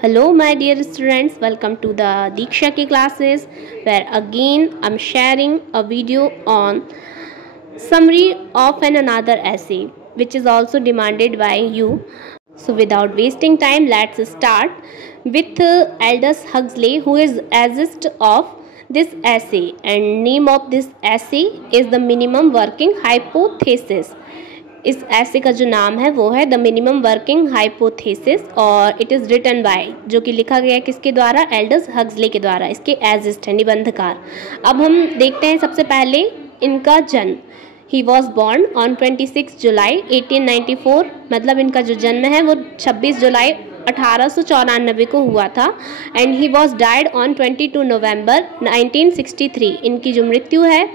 Hello my dear students, welcome to the Diksha Ki classes where again I'm sharing a video on summary of another essay which is also demanded by you. So without wasting time, let's start with Aldous Huxley, who is essayist of this essay, and name of this essay is the minimum working hypothesis. इस ऐसे का जो नाम है वो है the minimum working hypothesis और it is written by, जो कि लिखा गया किसके द्वारा, एल्डस हक्सले के द्वारा। इसके एजिस्ट है, निबंधकार। अब हम देखते हैं सबसे पहले इनका जन्म। ही वॉज बॉर्न ऑन 26 जुलाई 1894, मतलब इनका जो जन्म है वो 26 जुलाई 1894 को हुआ था। And he was died on 22 नवंबर 1963। इनकी जो मृत्यु है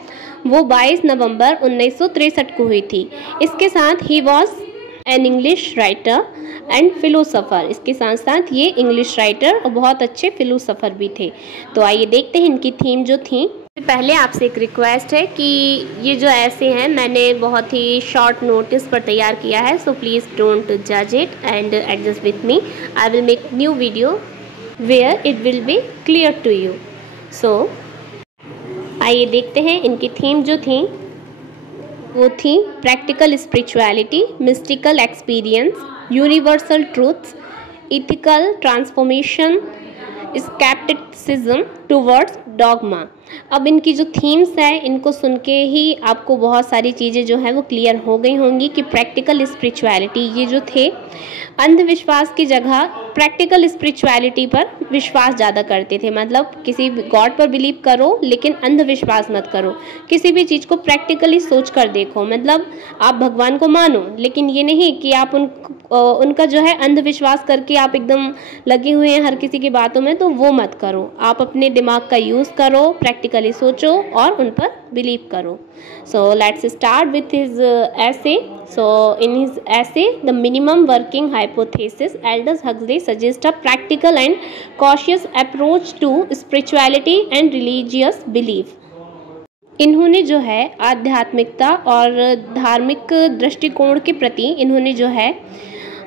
वो 22 नवंबर 1963 को हुई थी। इसके साथ he was an English writer and philosopher. इसके साथ साथ ये इंग्लिश राइटर और बहुत अच्छे फिलोसोफर भी थे। तो आइए देखते हैं इनकी थीम जो थी। पहले आपसे एक रिक्वेस्ट है कि ये जो ऐसे हैं मैंने बहुत ही शॉर्ट नोटिस पर तैयार किया है, सो प्लीज़ डोंट जज it and adjust with me. I will make new video where it will be clear to you. So आइए देखते हैं इनकी थीम जो थी वो थी practical spirituality, mystical experience, universal truths, ethical transformation, scepticism towards dogma. अब इनकी जो थीम्स है इनको सुन के ही आपको बहुत सारी चीज़ें जो हैं वो क्लियर हो गई होंगी कि प्रैक्टिकल स्पिरिचुअलिटी, ये जो थे अंधविश्वास की जगह प्रैक्टिकल स्पिरिचुअलिटी पर विश्वास ज़्यादा करते थे। मतलब किसी गॉड पर बिलीव करो लेकिन अंधविश्वास मत करो, किसी भी चीज़ को प्रैक्टिकली सोच कर देखो। मतलब आप भगवान को मानो लेकिन ये नहीं कि आप उनका जो है अंधविश्वास करके आप एकदम लगे हुए हैं हर किसी की बातों में, तो वो मत करो। आप अपने दिमाग का यूज़ करो, प्रैक्टिकली सोचो और उन पर बिलीव करो। So let's start with his essay. So in his essay The Minimum Working Hypothesis, Aldous Huxley suggests a practical and cautious approach to spirituality and religious belief. इन्होंने जो है आध्यात्मिकता और धार्मिक दृष्टिकोण के प्रति इन्होंने जो है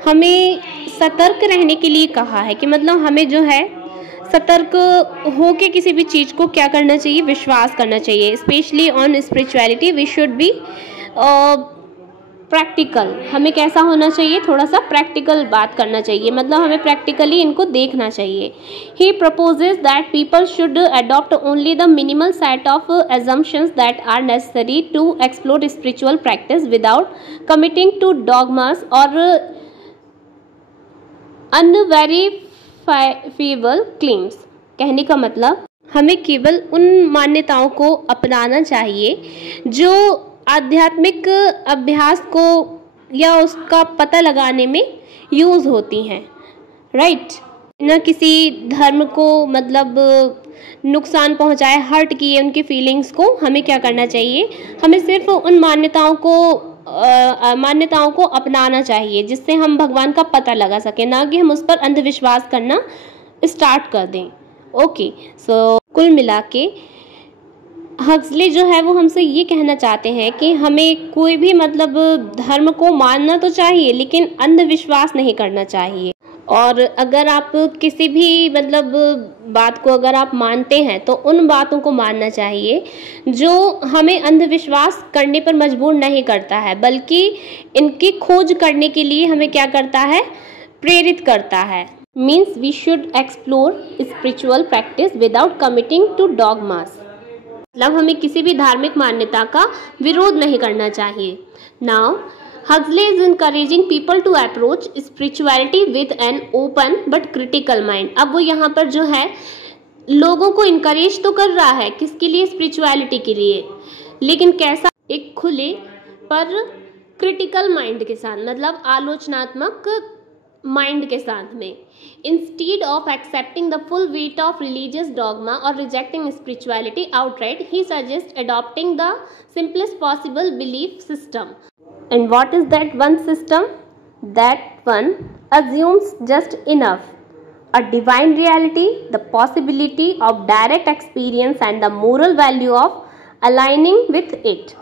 हमें सतर्क रहने के लिए कहा है कि मतलब हमें जो है सतर्क हो के किसी भी चीज़ को क्या करना चाहिए, विश्वास करना चाहिए। Specially on spirituality we should be practical. हमें कैसा होना चाहिए, थोड़ा सा प्रैक्टिकल बात करना चाहिए, मतलब हमें प्रैक्टिकली इनको देखना चाहिए। He proposes that people should adopt only the minimal set of assumptions that are necessary to explore spiritual practice without committing to dogmas और अनवेरिफाइबल क्लेम्स। कहने का मतलब हमें केवल उन मान्यताओं को अपनाना चाहिए जो आध्यात्मिक अभ्यास को या उसका पता लगाने में यूज़ होती हैं, राइट। न किसी धर्म को मतलब नुकसान पहुंचाए, हर्ट किए उनकी फीलिंग्स को। हमें क्या करना चाहिए, हमें सिर्फ उन मान्यताओं को अपनाना चाहिए जिससे हम भगवान का पता लगा सकें, ना कि हम उस पर अंधविश्वास करना स्टार्ट कर दें। ओके, सो कुल मिला के हक्सले जो है वो हमसे ये कहना चाहते हैं कि हमें कोई भी मतलब धर्म को मानना तो चाहिए लेकिन अंधविश्वास नहीं करना चाहिए। और अगर आप किसी भी मतलब बात को अगर आप मानते हैं तो उन बातों को मानना चाहिए जो हमें अंधविश्वास करने पर मजबूर नहीं करता है, बल्कि इनकी खोज करने के लिए हमें क्या करता है, प्रेरित करता है। Means we should explore spiritual practice without committing to dogmas. मतलब हमें किसी भी धार्मिक मान्यता का विरोध नहीं करना चाहिए। Now Huxley is encouraging people to approach spirituality with an open but critical mind. अब वो यहाँ पर जो है लोगों को इनकरेज तो कर रहा है, किसके लिए, स्पिरिचुअलिटी के लिए, लेकिन कैसा, एक खुले पर क्रिटिकल माइंड के साथ, मतलब आलोचनात्मक माइंड के साथ में। Instead of accepting the full weight of religious dogma और rejecting spirituality outright, he suggest adopting the simplest possible belief system. And what is that one system? That one assumes just enough: a divine reality, the possibility of direct experience and the moral value of aligning with it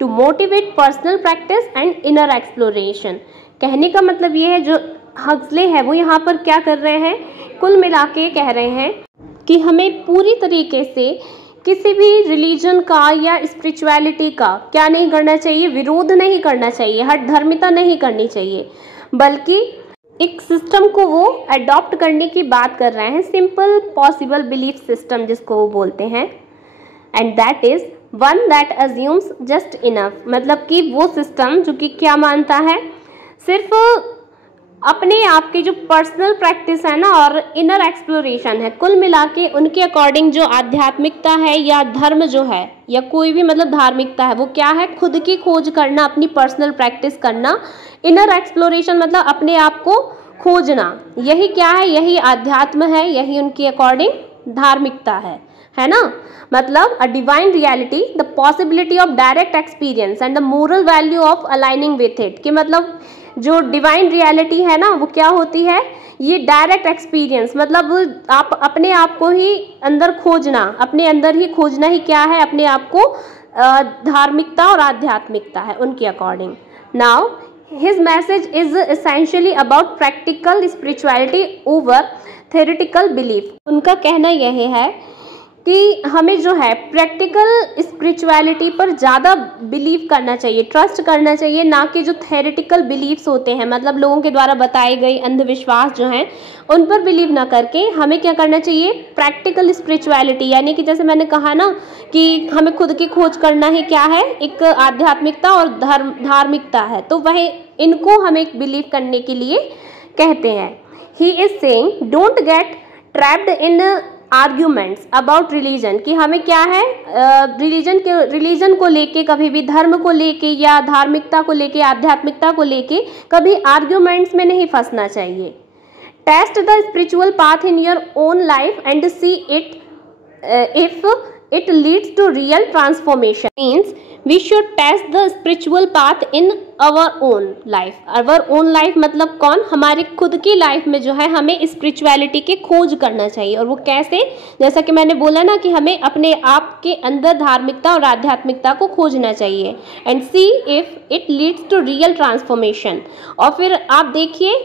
to motivate personal practice and inner exploration. कहने का मतलब ये है जो Huxley है वो यहाँ पर क्या कर रहे हैं, कुल मिला के कह रहे हैं कि हमें पूरी तरीके से किसी भी रिलीजन का या स्पिरिचुअलिटी का क्या नहीं करना चाहिए, विरोध नहीं करना चाहिए, हठधर्मिता नहीं करनी चाहिए, बल्कि एक सिस्टम को वो अडॉप्ट करने की बात कर रहे हैं, सिंपल पॉसिबल बिलीफ सिस्टम जिसको वो बोलते हैं। And that is one that assumes just enough, मतलब कि वो सिस्टम जो कि क्या मानता है, सिर्फ अपने आप की जो पर्सनल प्रैक्टिस है ना और इनर एक्सप्लोरेशन है, कुल मिला के उनके अकॉर्डिंग जो आध्यात्मिकता है या धर्म जो है या कोई भी मतलब धार्मिकता है वो क्या है, खुद की खोज करना, अपनी पर्सनल प्रैक्टिस करना, इनर एक्सप्लोरेशन मतलब अपने आप को खोजना, यही क्या है, यही आध्यात्म है, यही उनकी अकॉर्डिंग धार्मिकता है ना। मतलब a divine reality, the possibility of direct experience and the moral value of aligning with it, कि मतलब जो डिवाइन रियलिटी है ना वो क्या होती है, ये डायरेक्ट एक्सपीरियंस, मतलब आप अपने आप को ही अंदर खोजना, अपने अंदर ही खोजना ही क्या है, अपने आप को धार्मिकता और आध्यात्मिकता है उनके according. Now his message is essentially about practical spirituality over theoretical belief. उनका कहना यह है कि हमें जो है प्रैक्टिकल स्पिरिचुअलिटी पर ज़्यादा बिलीव करना चाहिए, ट्रस्ट करना चाहिए, ना कि जो थ्योरेटिकल बिलीव्स होते हैं, मतलब लोगों के द्वारा बताए गए अंधविश्वास जो हैं उन पर बिलीव ना करके हमें क्या करना चाहिए, प्रैक्टिकल स्पिरिचुअलिटी, यानी कि जैसे मैंने कहा ना कि हमें खुद की खोज करना ही क्या है, एक आध्यात्मिकता और धार्मिकता है, तो वह इनको हमें बिलीव करने के लिए कहते हैं। He is saying don't get trapped in arguments about religion, कि हमें क्या है रिलीजन को लेके, कभी भी धर्म को लेके या धार्मिकता को लेके, आध्यात्मिकता को लेके कभी आर्ग्यूमेंट्स में नहीं फंसना चाहिए। Test the spiritual path in your own life and see it if it leads to real transformation, means we should test the spiritual path in our own life। our own life मतलब कौन, हमारे खुद की life में जो है हमें spirituality की खोज करना चाहिए, और वो कैसे, जैसा कि मैंने बोला ना कि हमें अपने आप के अंदर धार्मिकता और आध्यात्मिकता को खोजना चाहिए। And see if it leads to real transformation, और फिर आप देखिए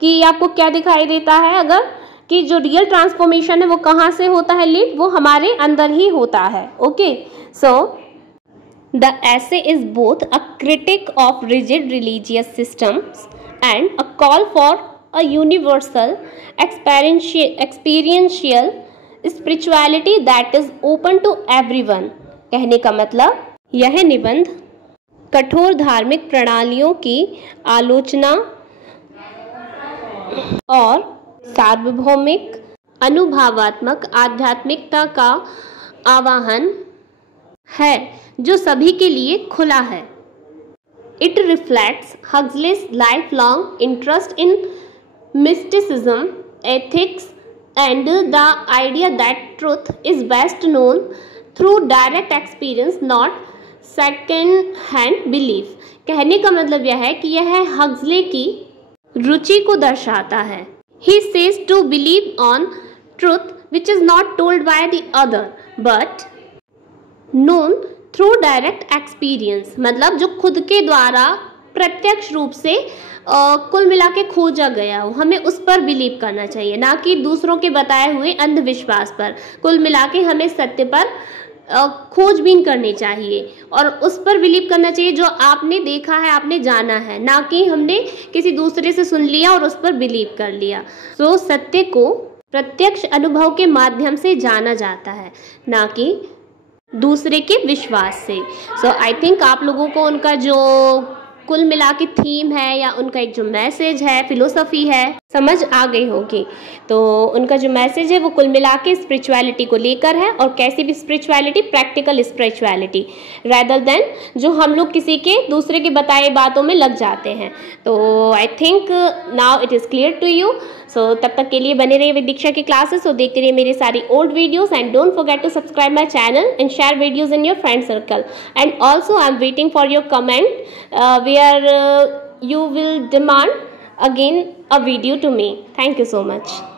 कि आपको क्या दिखाई देता है, अगर कि जो रियल ट्रांसफॉर्मेशन है वो कहाँ से होता है लीड, वो हमारे अंदर ही होता है। Okay, so the essay is both a critic of rigid religious systems and a call for a universal experiential spirituality that is open to everyone. कहने का मतलब यह निबंध कठोर धार्मिक प्रणालियों की आलोचना और सार्वभौमिक अनुभवात्मक आध्यात्मिकता का आवाहन है जो सभी के लिए खुला है। It reflects Huxley's life long interest in mysticism, ethics and the idea that truth is best known through direct experience, not second hand belief. कहने का मतलब यह है कि यह हक्सले की रुचि को दर्शाता है। He says to believe on truth which is not told by the other but known through direct experience, मतलब जो खुद के द्वारा प्रत्यक्ष रूप से कुल मिला के खोजा गया हो, हमें उस पर बिलीव करना चाहिए, ना कि दूसरों के बताए हुए अंधविश्वास पर। कुल मिला के हमें सत्य पर खोजबीन करनी चाहिए और उस पर बिलीव करना चाहिए जो आपने देखा है, आपने जाना है, ना कि हमने किसी दूसरे से सुन लिया और उस पर बिलीव कर लिया। तो सत्य को प्रत्यक्ष अनुभव के माध्यम से जाना जाता है, ना कि दूसरे के विश्वास से। सो आई थिंक आप लोगों को उनका जो कुल मिला के थीम है या उनका एक जो मैसेज है, फिलोसफी है, समझ आ गई होगी। तो उनका जो मैसेज है वो कुल मिला के स्पिरिचुअलिटी को लेकर है, और कैसी भी spirituality, practical spirituality rather than जो हम लोग किसी के दूसरे के बताए बातों में लग जाते हैं। तो I think now it is clear to you. So तब तक के लिए बने रहिए विद दीक्षा की क्लासेस, तो देखते रहिए मेरी सारी old videos and don't forget to subscribe my channel and share videos in your friend circle. And also I am waiting for your comment where you will demand again a video to me. Thank you so much.